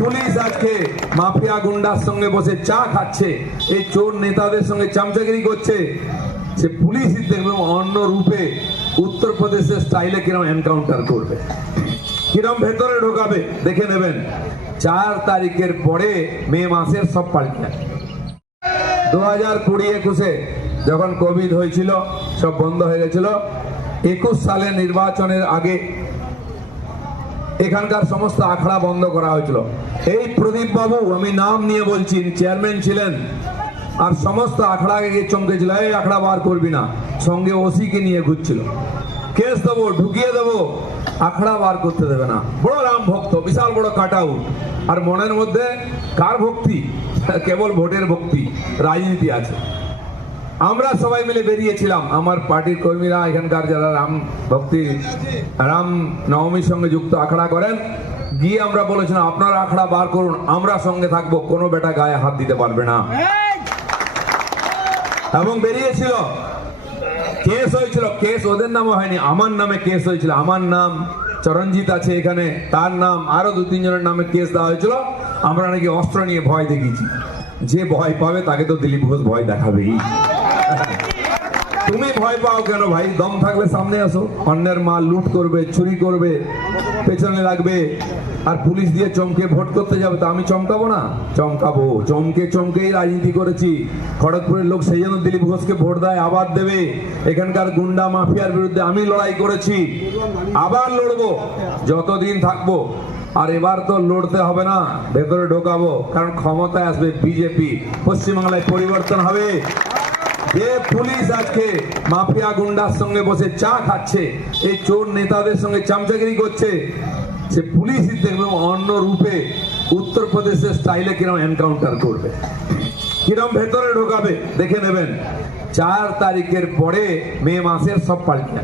Police আজকে mafia গুন্ডার সঙ্গে বসে চা খাচ্ছে, এই চোর নেতাদের সঙ্গে চামচাগিরি করছে, সে পুলিশই দেখবে অন্য রূপে উত্তরপ্রদেশের স্টাইলে কিরম এনকাউন্টার করবে, কিরম ভেতরে ঢোকাবে দেখে নেবেন। 4 তারিখের পরে মে মাসের সব পাল্টে 2020-21 যখন কোভিড হয়েছিল সব বন্ধ হয়ে গেছিল। 21 সালে নির্বাচনের আগে এখানকার সমস্ত আখড়া বন্ধ করা হয়েছিল। এই প্রদীপ বাবু, আমি নাম নিয়ে বলছি, চেয়ারম্যান ছিলেন, আর সমস্ত আখড়াকে গিয়ে চমকেছিল, এই আখড়া বার করবি না, সঙ্গে ওসিকে নিয়ে ঘুরছিল, কেস দেবো, ঢুকিয়ে দেবো, আখড়া বার করতে দেবে না। বড় রাম ভক্ত, বিশাল বড় কাট আউট, আর মনের মধ্যে কার ভক্তি? কেবল ভোটের ভক্তি, রাজনীতি আছে। আমরা সবাই মিলে বেরিয়েছিলাম, আমার পার্টির কর্মীরা, এখানকার যারা রাম ভক্তি, রাম নবমীর সঙ্গে যুক্ত আখড়া করেন, গিয়ে আমরা বলেছিলাম আপনারা আখড়া বার করুন, আমরা সঙ্গে থাকবো, কোনো বেটা গায়ে হাত দিতে পারবে না। এবং বেরিয়েছিল, কেস হয়েছিল, কেস ওদের নামে হয়নি, আমার নামে কেস হয়েছিল। আমার নাম চরণজিৎ আছে এখানে, তার নাম, আরো 2-3 জনের নামে কেস দেওয়া হয়েছিল। আমরা নাকি অস্ত্র নিয়ে ভয় দেখিয়েছি। যে ভয় পাবে তাকে তো দিলীপ ঘোষ ভয় দেখাবেই। তুমি ভয় পাও কেন ভাই? দম থাকলে সামনে আসো। অন্যের মাল লুট করবে, চুরি করবে, পেছনে লাগবে, আর পুলিশ দিয়ে চমকে ভোট করতে যাবে, তো আমি চমকাবো না? চমকাবো। চমকে চমকেই রাজনীতি করেছি। খড়গপুরের লোক সেই জন্য দিলীপ ঘোষকে ভোট দেয়, আবার দেবে। এখানকার গুন্ডা মাফিয়ার বিরুদ্ধে আমি লড়াই করেছি, আবার লড়বো যতদিন থাকবো। আর এবার তো লড়তে হবে না, ভেতরে ঢোকাবো, কারণ ক্ষমতায় আসবে বিজেপি, পশ্চিমবাংলায় পরিবর্তন হবে। যে পুলিশ আজকে মাফিয়া গুন্ডার সঙ্গে বসে চা খাচ্ছে, এই চোর নেতাদের সঙ্গে চামচাগিরি করছে, সে পুলিশই দেখবে অন্য রূপে উত্তরপ্রদেশের স্টাইলে কিরম এনকাউন্টার করবে, কিরম ভেতরে ঢোকাবে দেখে নেবেন। 4 তারিখের পরে মে মাসের সব পাল্টে